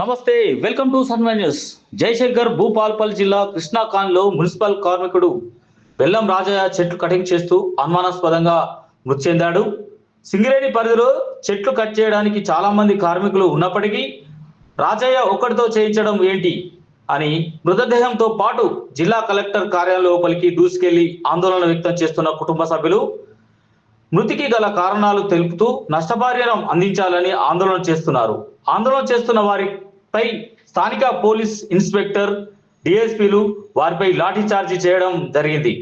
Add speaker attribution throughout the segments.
Speaker 1: నమస్తే welcome to సన్వై news. Jayashankar Bhupalpally జిల్లా కృష్ణాఖాన్లో మున్సిపల్ కార్మికుడు బెల్లం రాజయ్య చెట్లు కటింగ్ చేస్తూ అనుమానాస్పదంగా మృతి చెందాడు. సింగరేణి పరిధిలో చెట్లు కట్ చేయడానికి చాలా మంది కార్మికులు ఉన్నప్పటికీ రాజయ్య ఒక్కడితో చేయించడం ఏంటి అని మృతదేహంతో పాటు జిల్లా కలెక్టర్ కార్యాలయం లోపలికి దూసుకెళ్ళి ఆందోళన వ్యక్తం చేస్తున్న కుటుంబ సభ్యులు మృతికి గల కారణాలు తెలుపుతూ నష్టపరిహారం అందించాలని ఆందోళన చేస్తున్నారు. ఆందోళన చేస్తున్న వారిపై స్థానిక పోలీస్ ఇన్స్పెక్టర్ డిఎస్పీలు వారిపై లాఠీ చార్జీ చేయడం జరిగింది.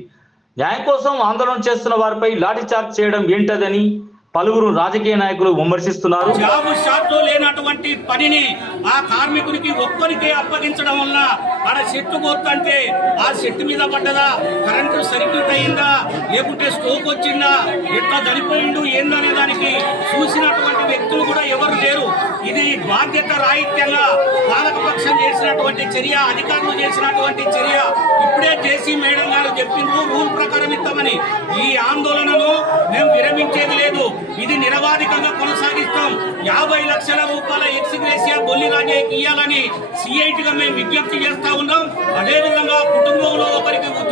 Speaker 1: న్యాయం కోసం ఆందోళన చేస్తున్న వారిపై లాఠీచార్జ్ చేయడం ఏంటదని పలువురు రాజకీయ నాయకులు విమర్శిస్తున్నారు.
Speaker 2: జాబు షాట్లు లేనటువంటి పనిని ఆ కార్మికునికి ఒక్కరికే అప్పగించడం వల్ల ఆడ చెట్టు పోతుంటే ఆ చెట్టు మీద పడ్డదా? కరెంటు సర్క్యూట్ అయిందా? లేకుంటే స్ట్రోక్ వచ్చిందా ఎట్లా చనిపోయిండు ఏందనే దానికి చూసినటువంటి వ్యక్తులు కూడా ఎవరు లేరు. ఇది బాధ్యత రాహిత్యంగా పాలకపక్షం చేసినటువంటి చర్య అధికారులు చేసినటువంటి చర్య. ఇప్పుడే జేసీ మేడం గారు చెప్పిండ్రు రూల్ ప్రకారం ఇస్తామని. ఈ ఆందోళనను మేము విరమించేది లేదు. ఇది నిరవాధికంగా కొనసాగిస్తాం. యాభై లక్షల రూపాయల ఎక్స్గ్రేసియా బొల్లి రాజయ్యకి ఇయ్యాలని సిఐటిగా మేము విజ్ఞప్తి చేస్తా ఉన్నాం. అదేవిధంగా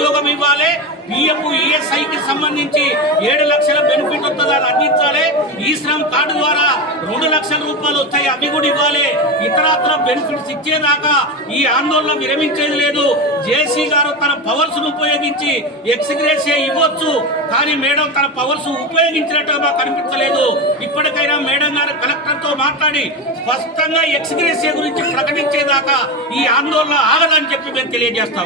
Speaker 2: ఉద్యోగం ఇవ్వాలి. పిఎఫ్ ఈఎస్ఐకి సంబంధించి ఏడు లక్షల బెనిఫిట్ వస్తుంది అని అందించాలి. ఈ శ్రమ్ కార్డు ద్వారా రెండు లక్షల రూపాయలు వస్తాయి అవి కూడా ఇవ్వాలి. ఇతరత్ర బెనిఫిట్స్ ఇచ్చేదాకా ఈ ఆందోళన విరమించేది లేదు. జేసీ గారు తన పవర్స్ను ఉపయోగించి ఎక్స్గ్రేసియా ఇవ్వచ్చు కానీ మేడం తన పవర్స్ ఉపయోగించినట్టుగా మాకు కనిపించలేదు. ఇప్పటికైనా మేడం గారు కలెక్టర్తో మాట్లాడి స్పష్టంగా ఎక్స్గ్రేసియా గురించి ప్రకటించేదాకా ఈ ఆందోళన ఆగదని చెప్పి మేము తెలియజేస్తా